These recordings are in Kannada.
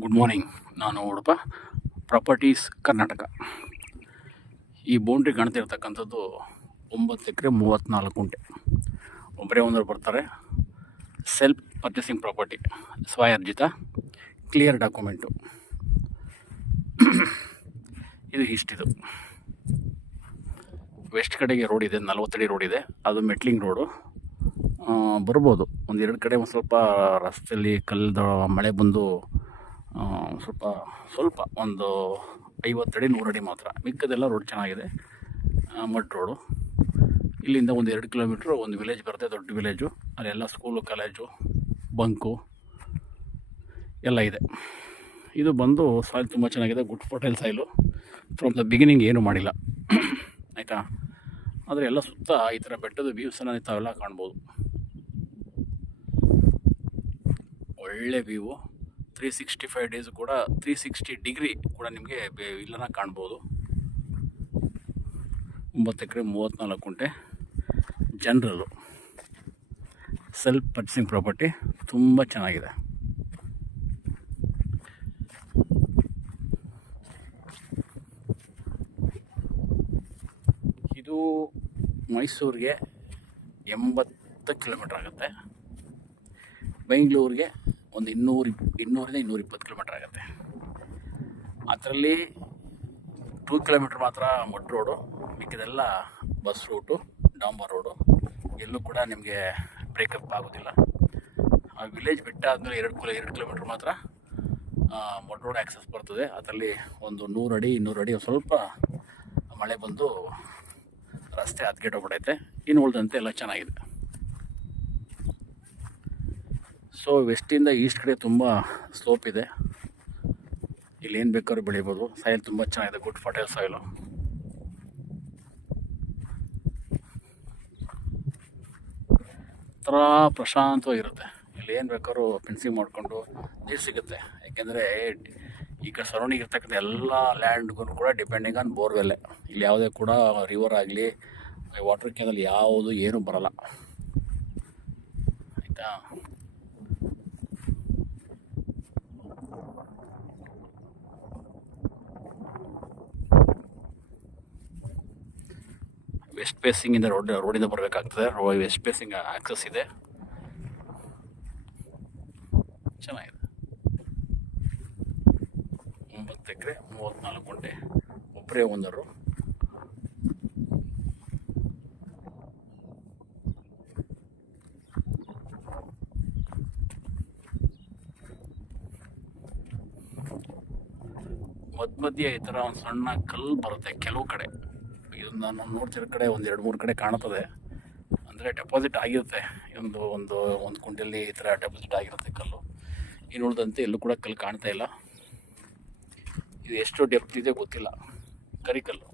Good morning. ನಾನು ಉಡುಪ ಪ್ರಾಪರ್ಟೀಸ್ ಕರ್ನಾಟಕ. ಈ ಬೌಂಡ್ರಿ ಕಾಣ್ತಿರ್ತಕ್ಕಂಥದ್ದು 9 ಎಕರೆ 34 ಗುಂಟೆ. ಒಬ್ಬರೇ ಓನರ್ ಬರ್ತಾರೆ. ಸೆಲ್ಫ್ ಪರ್ಚೇಸಿಂಗ್ ಪ್ರಾಪರ್ಟಿ, ಸ್ವಯರ್ಜಿತ, ಕ್ಲಿಯರ್ ಡಾಕ್ಯುಮೆಂಟು. ಇದು ಇಷ್ಟಿದು. ವೆಸ್ಟ್ ಕಡೆಗೆ ರೋಡ್ ಇದೆ, 40 ಅಡಿ ರೋಡ್ ಇದೆ. ಅದು ಮೆಟ್ಲಿಂಗ್ ರೋಡು. ಬರ್ಬೋದು. ಒಂದೆರಡು ಕಡೆ ಒಂದು ಸ್ವಲ್ಪ ರಸ್ತೆಯಲ್ಲಿ ಕಲ್ಲು ಮಳೆ ಬಂದು ಸ್ವಲ್ಪ ಒಂದು 50 ಅಡಿ 100 ಅಡಿ ಮಾತ್ರ. ಮಿಕ್ಕದೆಲ್ಲ ರೋಡ್ ಚೆನ್ನಾಗಿದೆ, ಮಡ್ ರೋಡು. ಇಲ್ಲಿಂದ ಒಂದು 2 ಕಿಲೋಮೀಟ್ರು ಒಂದು ವಿಲೇಜ್ ಬರುತ್ತೆ, ದೊಡ್ಡ ವಿಲೇಜು. ಅಲ್ಲೆಲ್ಲ ಸ್ಕೂಲು, ಕಾಲೇಜು, ಬಂಕು ಎಲ್ಲ ಇದೆ. ಇದು ಬಂದು ಸಾಯಿಲ್ ತುಂಬ ಚೆನ್ನಾಗಿದೆ, good fertile soil. From the beginning ಏನೂ ಮಾಡಿಲ್ಲ, ಆಯಿತಾ. ಆದರೆ ಎಲ್ಲ ಸುತ್ತ ಈ ಥರ ಬೆಟ್ಟದ ವ್ಯೂಸನ್ನು ತಾವೆಲ್ಲ ಕಾಣ್ಬೋದು. ಒಳ್ಳೆ ವ್ಯೂವು. 365 ಡೇಸ್ ಕೂಡ 360 ಡಿಗ್ರಿ ಕೂಡ ನಿಮಗೆ ಇಲ್ಲನ ಕಾಣ್ಬೋದು. 9 ಎಕರೆ 34 ಗುಂಟೆ, ಜನರಲ್ಲು, ಸೆಲ್ಫ್ ಪರ್ಚೇಸಿಂಗ್ ಪ್ರಾಪರ್ಟಿ. ತುಂಬ ಚೆನ್ನಾಗಿದೆ. ಇದು ಮೈಸೂರಿಗೆ 80 ಕಿಲೋಮೀಟ್ರ್ ಆಗುತ್ತೆ. ಬೆಂಗಳೂರಿಗೆ ಒಂದು 200ರಿಂದ 220 ಕಿಲೋಮೀಟ್ರ್ ಆಗುತ್ತೆ. ಅದರಲ್ಲಿ 2 ಕಿಲೋಮೀಟ್ರ್ ಮಾತ್ರ ಮಡ್ ರೋಡು, ಮಿಕ್ಕಿದೆಲ್ಲ ಬಸ್ ರೂಟು, ಡಾಂಬರ್ ರೋಡು. ಎಲ್ಲೂ ಕೂಡ ನಿಮಗೆ ಬ್ರೇಕಪ್ ಆಗೋದಿಲ್ಲ. ಆ ವಿಲೇಜ್ ಬಿಟ್ಟ ಆದಮೇಲೆ 2 ಕಿಲೋಮೀಟ್ರ್ ಮಾತ್ರ ಮಡ್ ರೋಡ್ ಆ್ಯಕ್ಸಸ್ ಬರ್ತದೆ. ಅದರಲ್ಲಿ ಒಂದು 100 ಅಡಿ 200 ಅಡಿ ಸ್ವಲ್ಪ ಮಳೆ ಬಂದು ರಸ್ತೆ ಹದ್ಗೆಟ್ಟೋಗ್ಬಿಟ್ಟೈತೆ. ಇನ್ನು ಉಳಿದಂತೆ ಎಲ್ಲ ಚೆನ್ನಾಗಿದೆ. ಸೊ ವೆಸ್ಟಿಂದ ಈಸ್ಟ್ ಕಡೆ ತುಂಬ ಸ್ಲೋಪ್ ಇದೆ. ಇಲ್ಲಿ ಏನು ಬೇಕಾದ್ರೂ ಬೆಳಿಬೋದು. ಸಾಯಿಲ್ ತುಂಬ ಚೆನ್ನಾಗಿದೆ, ಗುಡ್ ಫರ್ಟೈಲ್ ಸಾಯಿಲು. ಥರ ಪ್ರಶಾಂತವಾಗಿರುತ್ತೆ. ಇಲ್ಲಿ ಏನು ಬೇಕಾದ್ರೂ ಫೆನ್ಸಿಂಗ್ ಮಾಡಿಕೊಂಡು ನೀರು ಸಿಗುತ್ತೆ. ಯಾಕೆಂದರೆ ಈಗ ಸರೌಂಡಿಂಗ್ ಇರ್ತಕ್ಕಂಥ ಎಲ್ಲ ಲ್ಯಾಂಡ್ಗೂ ಕೂಡ ಡಿಪೆಂಡಿಂಗ್ ಆನ್ ಬೋರ್ವೆಲ್ಲೇ. ಇಲ್ಲಿ ಯಾವುದೇ ಕೂಡ ರಿವರ್ ಆಗಲಿ ವಾಟರ್ ಕ್ಯಾನಲ್ ಯಾವುದು ಏನೂ ಬರಲ್ಲ, ಆಯಿತಾ. ವೆಸ್ಟ್ ಫೇಸಿಂಗಿಂದ ರೋಡಿಂದ ಬರಬೇಕಾಗ್ತದೆ. ವೆಸ್ಟ್ ಫೇಸಿಂಗ್ ಆಕ್ಸಸ್ ಇದೆ, ಚೆನ್ನಾಗಿದೆ. 9 ಎಕರೆ 34 ಗುಂಟೆ, ಒಬ್ಬರೇ ಓನರು. ಮಧ್ಯೆ ಈ ಥರ ಒಂದು ಸಣ್ಣ ಕಲ್ಲು ಬರುತ್ತೆ ಕೆಲವು ಕಡೆ. ಇದನ್ನು ನಾನು ನೋಡ್ತಿರೋ ಕಡೆ ಒಂದು 2-3 ಕಡೆ ಕಾಣ್ತದೆ. ಅಂದರೆ ಡೆಪಾಸಿಟ್ ಆಗಿರುತ್ತೆ. ಒಂದು ಕುಂಟೆಯಲ್ಲಿ ಈ ಥರ ಡೆಪಾಸಿಟ್ ಆಗಿರುತ್ತೆ ಕಲ್ಲು. ಇನ್ನು ಉಳಿದಂತೆ ಎಲ್ಲೂ ಕೂಡ ಕಲ್ಲು ಕಾಣ್ತಾ ಇಲ್ಲ. ಇದು ಎಷ್ಟು ಡೆಪ್ತ್ ಇದೆ ಗೊತ್ತಿಲ್ಲ, ಕರಿಕಲ್ಲು.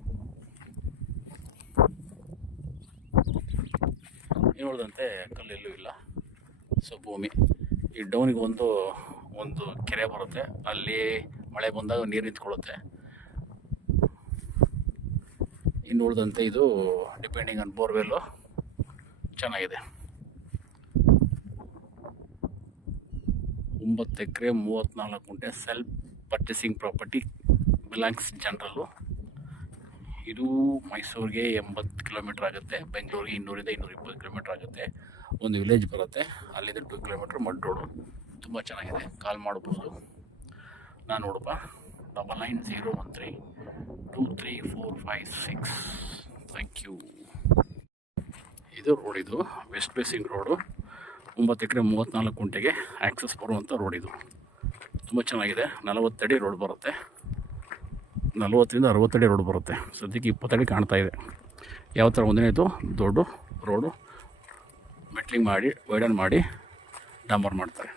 ಇನ್ನು ಉಳಿದಂತೆ ಕಲ್ಲು ಎಲ್ಲೂ ಇಲ್ಲ. ಸೊ ಭೂಮಿ ಈ ಡೌನಿಗೆ ಒಂದು ಕೆರೆ ಬರುತ್ತೆ. ಅಲ್ಲಿ ಮಳೆ ಬಂದಾಗ ನೀರು ನಿಂತ್ಕೊಳ್ಳುತ್ತೆ. ಇನ್ನು ಉಳಿದಂತೆ ಇದು ಡಿಪೆಂಡಿಂಗ್ ಆನ್ ಬೋರ್ವೆಲ್ಲು, ಚೆನ್ನಾಗಿದೆ. 9 ಎಕರೆ 34 ಗುಂಟೆ, ಸೆಲ್ಫ್ ಪರ್ಚೇಸಿಂಗ್ ಪ್ರಾಪರ್ಟಿ, ಬಿಲಾಂಗ್ಸ್ ಜನರಲ್ಲು. ಇದು ಮೈಸೂರಿಗೆ 80 ಕಿಲೋಮೀಟ್ರ್ ಆಗುತ್ತೆ. ಬೆಂಗಳೂರಿಗೆ 200ರಿಂದ 220 ಕಿಲೋಮೀಟ್ರ್ ಆಗುತ್ತೆ. ಒಂದು ವಿಲೇಜ್ ಬರುತ್ತೆ, ಅಲ್ಲಿಂದ 2 ಕಿಲೋಮೀಟ್ರ್ ಮಡ್ ರೋಡು. ತುಂಬ ಚೆನ್ನಾಗಿದೆ. ಕಾಲ್ ಮಾಡ್ಬೋದು. ನಾನು ಉಡುಪ 9901323456. Thank you. ಇದು ರೋಡ್, ಇದು ವೆಸ್ಟ್ ಫೇಸಿಂಗ್ ರೋಡು. 9 ಎಕರೆ 34 ಗುಂಟೆಗೆ ಆ್ಯಕ್ಸಸ್ ಬರುವಂಥ ರೋಡ್ ಇದು. ತುಂಬ ಚೆನ್ನಾಗಿದೆ. 40 ಅಡಿ ರೋಡ್ ಬರುತ್ತೆ, 40ರಿಂದ 60 ಅಡಿ ರೋಡ್ ಬರುತ್ತೆ. ಸದ್ಯಕ್ಕೆ 20 ಅಡಿ ಕಾಣ್ತಾ ಇದೆ. ಯಾವ ಥರ ಒಂದನೇದು ದೊಡ್ಡ ರೋಡು ಮೆಟ್ಲಿಂಗ್ ಮಾಡಿ ವೈಡನ್ ಮಾಡಿ ಡಾಂಬರ್ ಮಾಡ್ತಾರೆ.